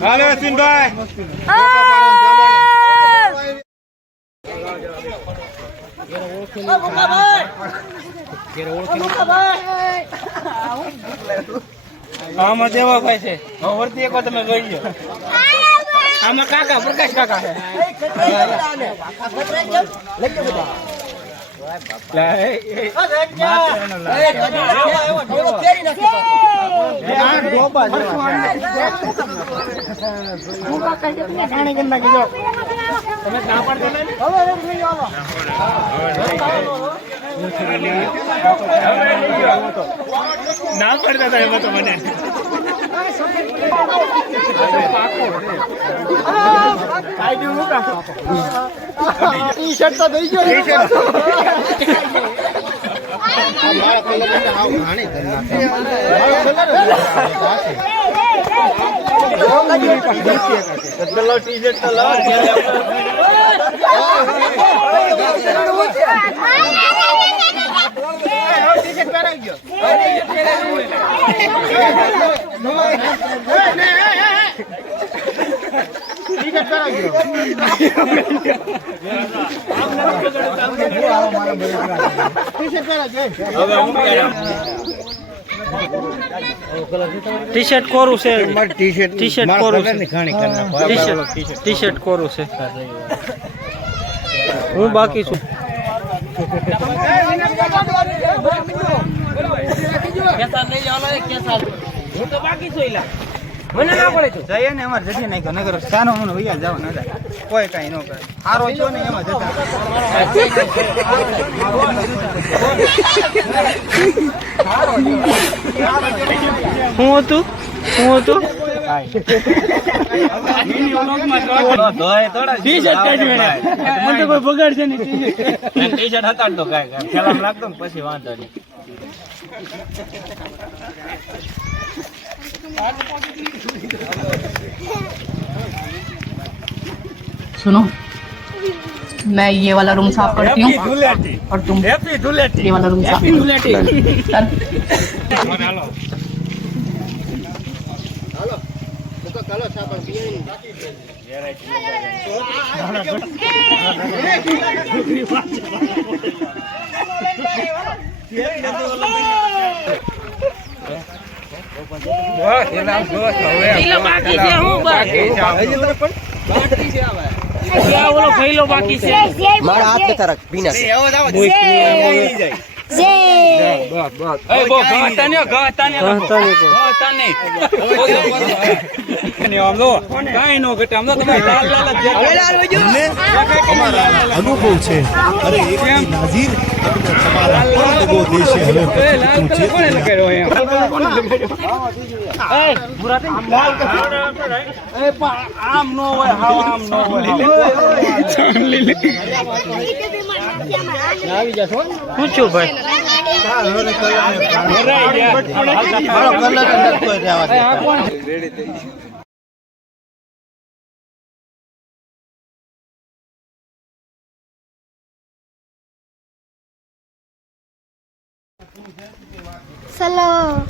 હાલો અશ્વિનભાઈ આમાં દેવાભાઈ છે વર્તી એક વાર તમે જોઈ લો આમાં કાકા પ્રકાશ કાકા છે ના પડતા હતા એમાં તો મને ટી શર્ટ તો દઈ ગયો ટી શર્ટ કોરું છે ટી શર્ટ કોરું ટી શર્ટ કોરું છે હું બાકી છું હું તો બાકી છું મને ના પડે તો જઈએ ને અમારે જતી નાખ્યો નગર સાનો મને વૈયા જવા ન જાય કોઈ કઈ ન કરે સારો છો ને એમાં જતા હું હતું મને તો કોઈ બગાડ છે નહીં ટી શર્ટ હટાડતો કાંઈ ખેલામ લાગતો ને પછી વાંધો નહીં सुनो मैं ये वाला रूम साफ करती हूँ और तुम ये वाला रूम साफ बाकी से मारा हाथ के तरफ बिना से અનુભવ છે અરે નાઝીર આમ નો હોય આમ નો હોય આવી જશો પૂછ્યું ભાઈ Hello.